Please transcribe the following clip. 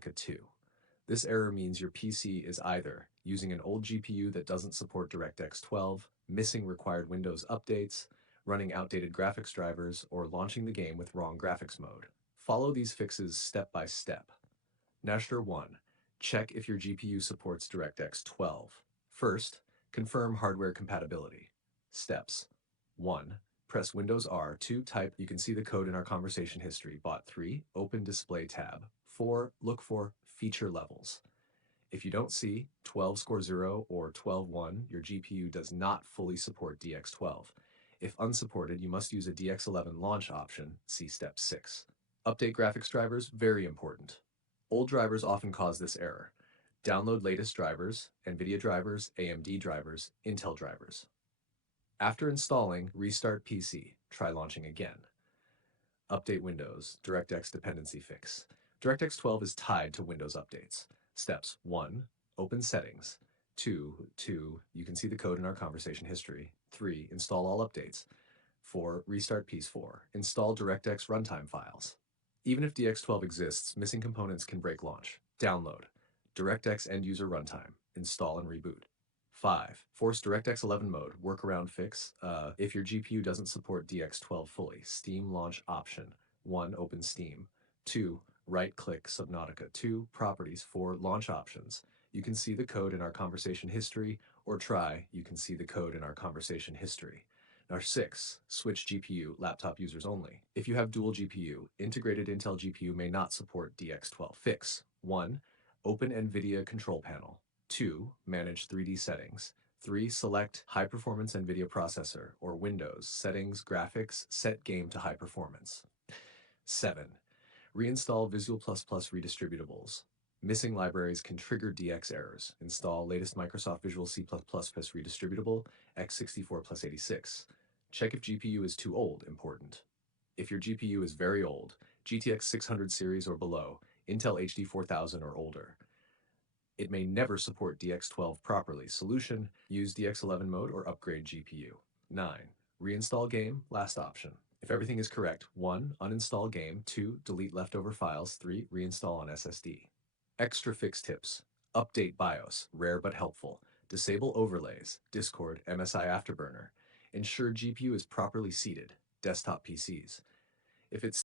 Subnautica 2. This error means your PC is either using an old GPU that doesn't support DirectX 12, missing required Windows updates, running outdated graphics drivers, or launching the game with wrong graphics mode. Follow these fixes step by step. Measure 1. Check if your GPU supports DirectX 12. First, confirm hardware compatibility. Steps. 1. Press Windows R. 2. Type. You can see the code in our conversation history. Bot 3. Open Display tab. 4. Look for Feature Levels. If you don't see 12 score 0 or 12.1, your GPU does not fully support DX12. If unsupported, you must use a DX11 launch option. See Step 6. Update graphics drivers, very important. Old drivers often cause this error. Download latest drivers, NVIDIA drivers, AMD drivers, Intel drivers. After installing, restart PC. Try launching again. Update Windows, DirectX dependency fix. DirectX 12 is tied to Windows updates. Steps. 1. Open Settings. 2. You can see the code in our conversation history. 3. Install all updates. 4. Restart PS4. Install DirectX runtime files. Even if DX12 exists, missing components can break launch. Download DirectX end-user runtime. Install and reboot. 5. Force DirectX 11 mode. Workaround fix. If your GPU doesn't support DX12 fully. Steam launch option. 1. Open Steam. 2. Right-click Subnautica. 2. Properties. 4. Launch options. You can see the code in our conversation history, or try. You can see the code in our conversation history. Now 6. Switch GPU. Laptop users only. If you have dual GPU, integrated Intel GPU may not support DX12. Fix. 1. Open NVIDIA control panel. 2. Manage 3D settings. 3. Select High Performance NVIDIA Processor or Windows, Settings, Graphics, Set Game to High Performance. 7. Reinstall Visual++ redistributables. Missing libraries can trigger DX errors. Install latest Microsoft Visual C++ redistributable x64 plus 86. Check if GPU is too old, important. If your GPU is very old, GTX 600 series or below, Intel HD 4000 or older, it may never support DX12 properly. Solution: use DX11 mode or upgrade GPU. 9. Reinstall game, last option. If everything is correct, 1. Uninstall game. 2. Delete leftover files. 3. Reinstall on SSD. Extra fix tips. Update BIOS, rare but helpful. Disable overlays, Discord, MSI Afterburner. Ensure GPU is properly seated, desktop PCs. If it's